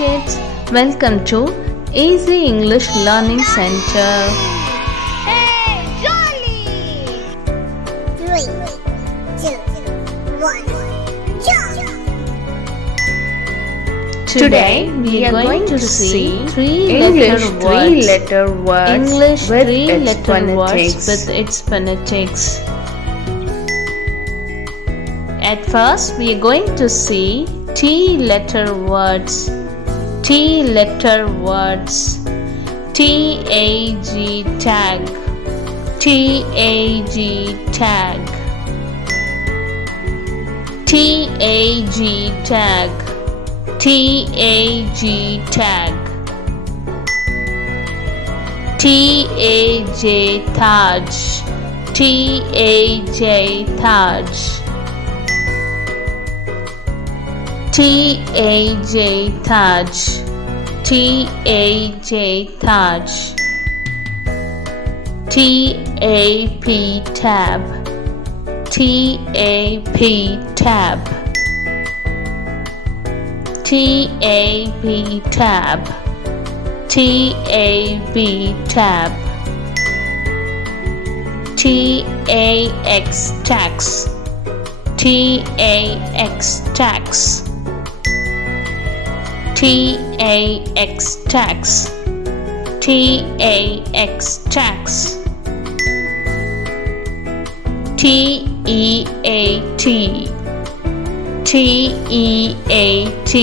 kids, welcome to Easy English Learning Center. Hey, jolly! 3, 2, 1, jump! Today we are going to see English three-letter words English with three-letter its phonetics. words with its phonetics. At first, we are going to see T-letter words. T-letter words. T-A-G tag. T-A-G tag. T-A-G tag. T-A-G tag. T-A-J Taj. T-A-J Taj. T-A-J Taj. T-A-J Taj. T-A-P tab. T-A-P tab. T-A-P tab. T-A-B tab. T-A-X tax. T-A-X tax. T-A-X tax. T-A-X tax. T-E-A-T. T-E-A-T.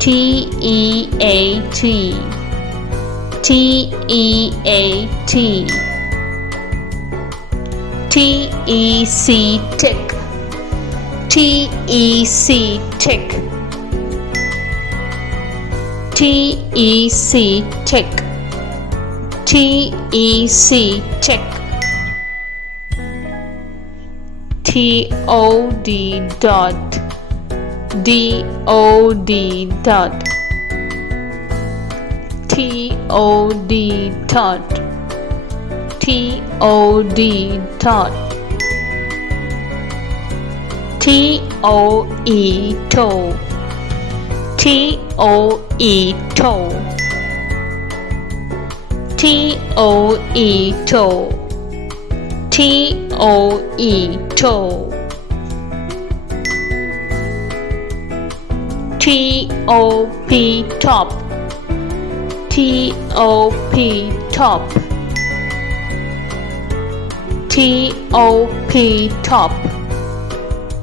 T-E-A-T. T-E-A-T. T-E-C tick. T-E-C tick. T-E-C tick. T-E-C tick. T-O-D dot. D-O-D dot. T-O-D dot. T-O-D dot. T-O-E toe. T-O-E toe. T-O-E toe. T-O-E toe. T-O-P top. T-O-P top. T-O-P top.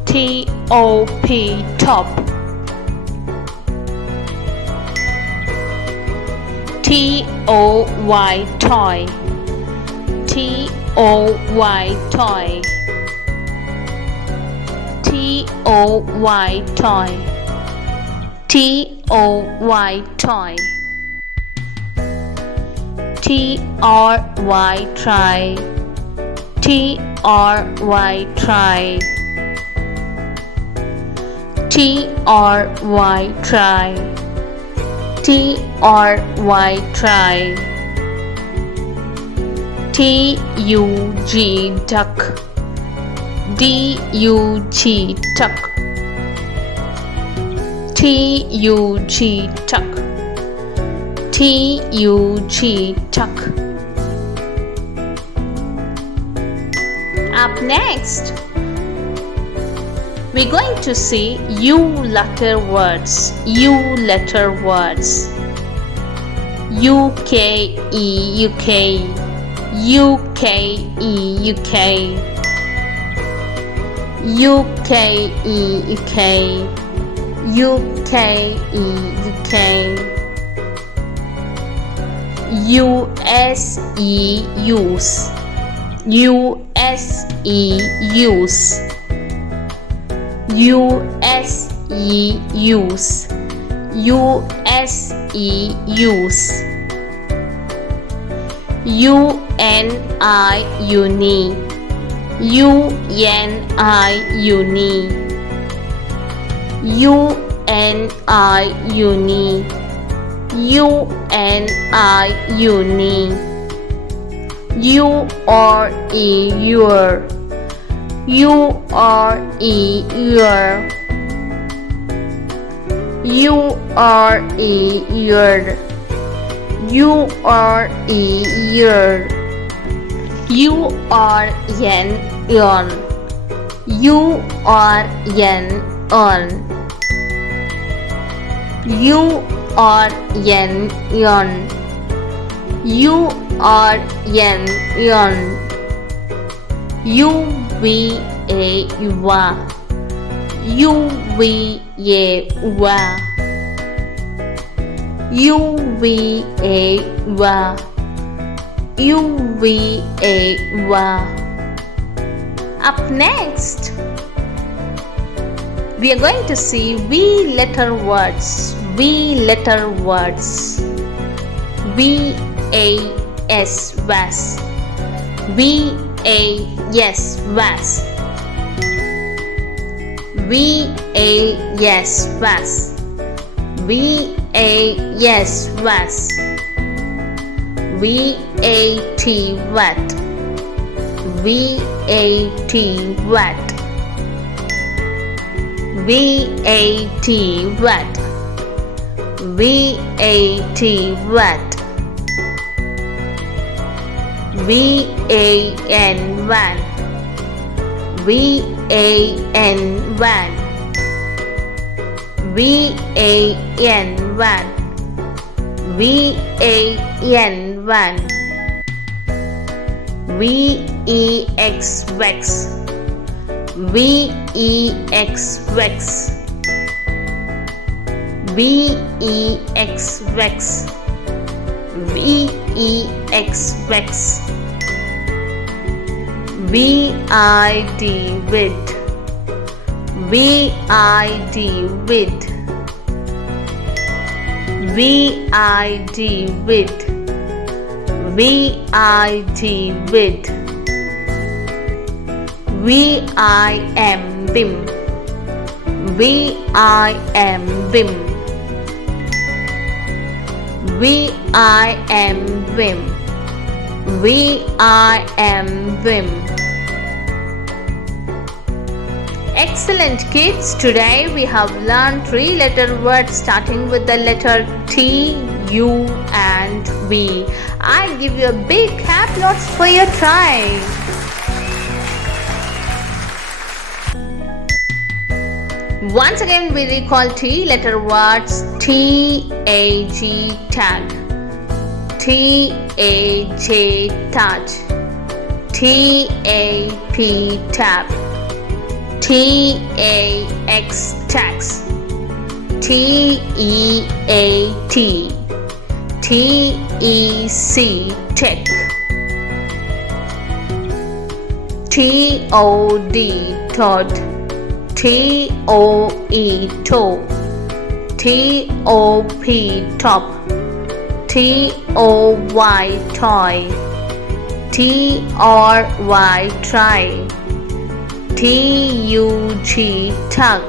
T-O-P top. T-O-Y toy. T-O-Y toy. T-O-Y toy. T-O-Y toy. T-R-Y try. T-R-Y try. T-R-Y try. T-R-Y try. T-U-G duck. D-U-G duck. T-U-G tuck. T-U-G tuck. Up next, we're going to see U-letter words. U-letter words. U-K-E, U-K. U-K-E, U-K. U-K-E, U-K. U-K-E, U-K. U-S-E, use. U-S-E, use. U-S-E, use. U-S-E, use. U-N-I, uni. U-N-I, uni. U-N-I, uni. U-N-I, uni. U-R-E, your. U-R-E, your. year. Year. Yarn. Yarn. Yarn. Uva. Uva. Up next, we are going to see V letter words. V-A-S, vas. V-A-S, vas. V-A-S, vas. V-A-S, vas. V-A-T, wat. V-A-T, wat. V-A-T, wat. V-A-T, wat. V-A-N, van. V-A-N, van. V-A-N, van. V-A-N, van. V-E-X, vex. V-E-X, vex. V-E-X, vex. V-E-X, vex. V-I-D, vid. V-I-D, vid. V-I-D, vid. V-I-D, vid. V-I-M, vim. V-I-M, vim. V-I-M, vim. V-I-M, vim. Excellent kids, today we have learned 3-letter words starting with the letter T, U and V. I give you a big applause for your try. Once again we recall 3-letter words. T-A-G, tag. T-A-J, touch. T-A-P, tap. T-A-X, tax. T-E-A-T. T-E-C, tick. T-O-D, toad. T-O-E, toe. T-O-P, top. T-O-Y, toy. T-R-Y, try. T-U-G, tug.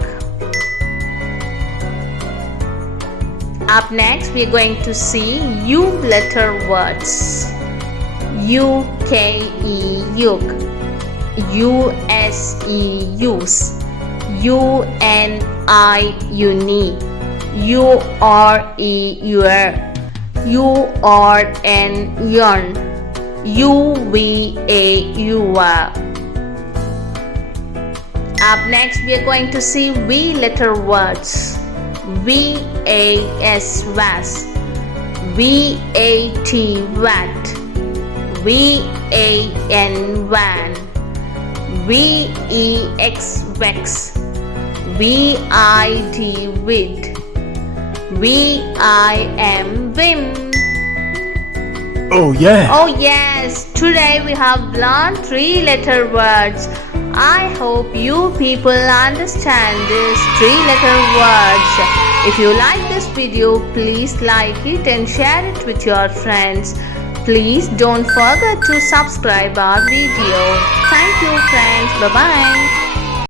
Up next we are going to see U letter words. U-K-E, yuk. U-S-E, use. U-N-I, unique. U-R-E, your. U-R-N, yarn. U-V-A, you are. Up next we are going to see V letter words. V-A-S, vas. V-A-T, wat. V-A-N, van. V-E-X, vex. V-I-D, vid. V-I-M, vim. Oh yeah! Oh yes! Today we have learned 3-letter words. I hope you people understand these 3-letter words. If you like this video, please like it and share it with your friends. Please don't forget to subscribe our video. Thank you friends. Bye bye.